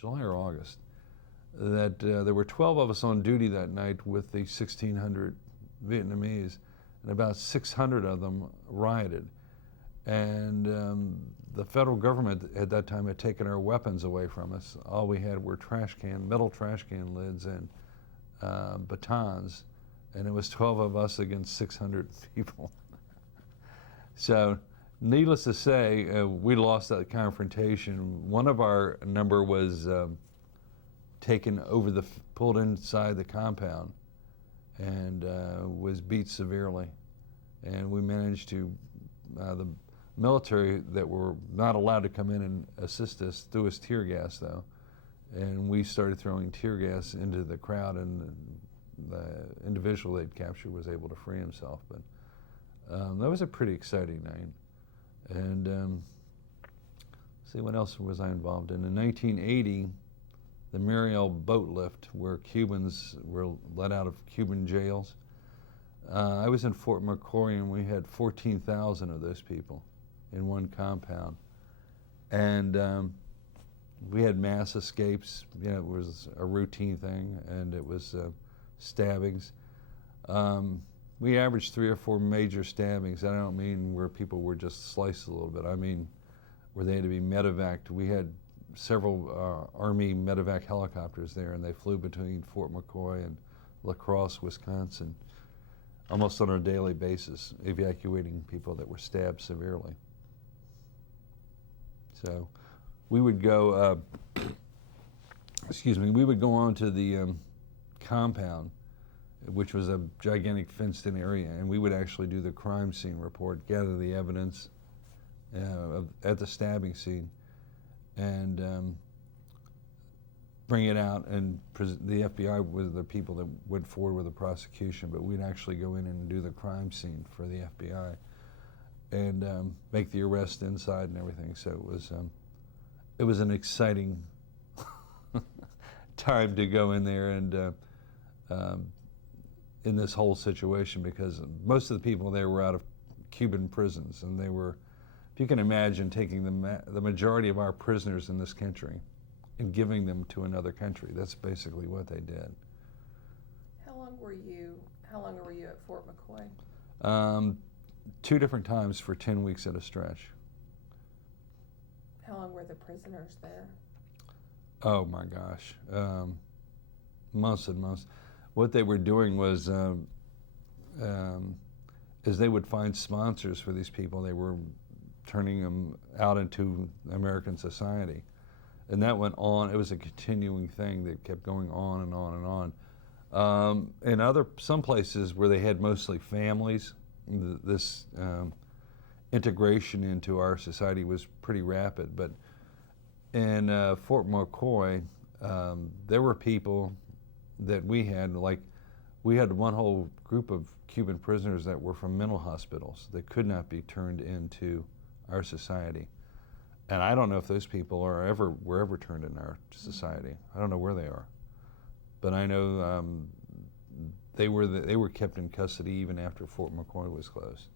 July or August, that there were 12 of us on duty that night with the 1,600 Vietnamese, and about 600 of them rioted. And the federal government at that time had taken our weapons away from us. All we had were metal trash can lids and batons, and it was 12 of us against 600 people. So, needless to say, we lost that confrontation. One of our number was pulled inside the compound and was beat severely. And we managed to, the military that were not allowed to come in and assist us threw us tear gas though. And we started throwing tear gas into the crowd, and the individual they'd captured was able to free himself. But that was a pretty exciting night. And see, what else was I involved in? In 1980, the Mariel Boatlift, where Cubans were let out of Cuban jails. I was in Fort McCoy, and we had 14,000 of those people in one compound. And we had mass escapes. You know, it was a routine thing, and it was stabbings. We averaged 3 or 4 major stabbings. I don't mean where people were just sliced a little bit. I mean where they had to be medevaced. We had several Army medevac helicopters there, and they flew between Fort McCoy and La Crosse, Wisconsin, almost on a daily basis, evacuating people that were stabbed severely. So we would go, we would go on to the compound, which was a gigantic fenced-in area, and we would actually do the crime scene report, gather the evidence at the stabbing scene, and bring it out. And the FBI was the people that went forward with the prosecution, but we'd actually go in and do the crime scene for the FBI and make the arrest inside and everything. So it was an exciting time to go in there and in this whole situation, because most of the people there were out of Cuban prisons, and they were, if you can imagine, taking the majority of our prisoners in this country and giving them to another country. That's basically what they did. How long were you at Fort McCoy? 2 different times for 10 weeks at a stretch. How long were the prisoners there? Oh my gosh, months and months. What they were doing was, as they would find sponsors for these people, they were turning them out into American society. And that went on. It was a continuing thing that kept going on and on and on. In some places where they had mostly families, this integration into our society was pretty rapid. But in Fort McCoy, there were people that we had one whole group of Cuban prisoners that were from mental hospitals that could not be turned into our society. And I don't know if those people were ever turned in our society. I don't know where they are. But I know they were kept in custody even after Fort McCoy was closed.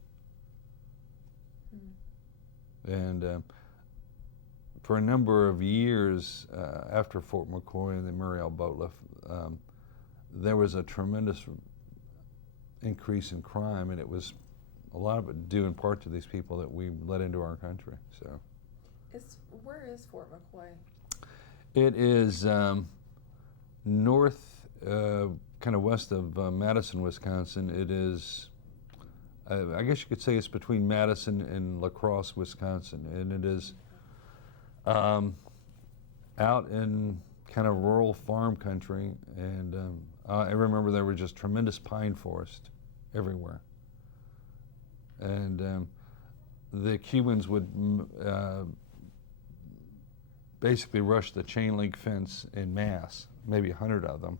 And for a number of years after Fort McCoy and the Mariel Boatlift, there was a tremendous increase in crime, and it was a lot of it due in part to these people that we let into our country. So, where is Fort McCoy? It is north, kind of west of Madison, Wisconsin. It is, I guess you could say it's between Madison and La Crosse, Wisconsin, and it is out in kind of rural farm country, and I remember there were just tremendous pine forest everywhere. And the Cubans would basically rush the chain link fence in mass, maybe 100 of them.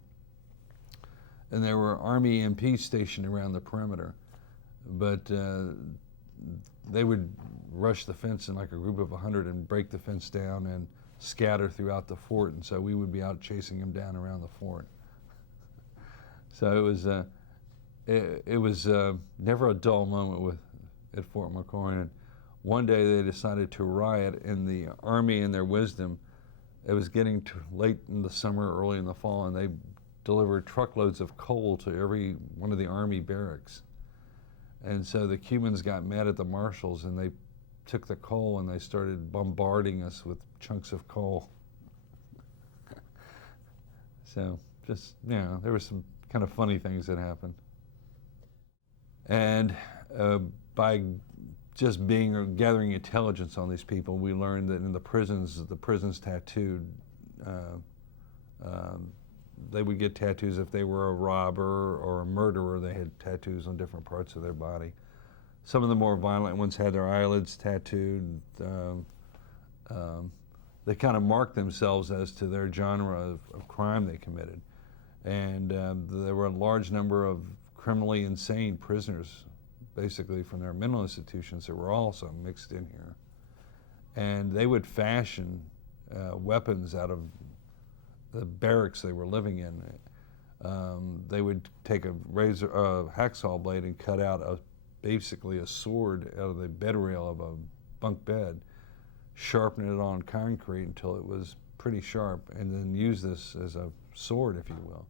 And there were Army EMPs stationed around the perimeter, but they would rush the fence in like a group of 100 and break the fence down and scatter throughout the fort, and so we would be out chasing them down around the fort. So it was never a dull moment at Fort McCoy. And one day they decided to riot, and the Army, in their wisdom, it was getting late in the summer, early in the fall, and they delivered truckloads of coal to every one of the Army barracks. And so the Cubans got mad at the Marshals, and they took the coal and they started bombarding us with chunks of coal. So just, you know, there were some kind of funny things that happened. And by just gathering intelligence on these people, we learned that in the prisons tattooed. They would get tattoos if they were a robber or a murderer. They had tattoos on different parts of their body. Some of the more violent ones had their eyelids tattooed. They kind of marked themselves as to their genre of crime they committed. And there were a large number of criminally insane prisoners, basically from their mental institutions, that were also mixed in here. And they would fashion weapons out of the barracks they were living in. They would take a hacksaw blade and cut out basically a sword out of the bed rail of a bunk bed, sharpen it on concrete until it was pretty sharp, and then use this as a sword, if you will.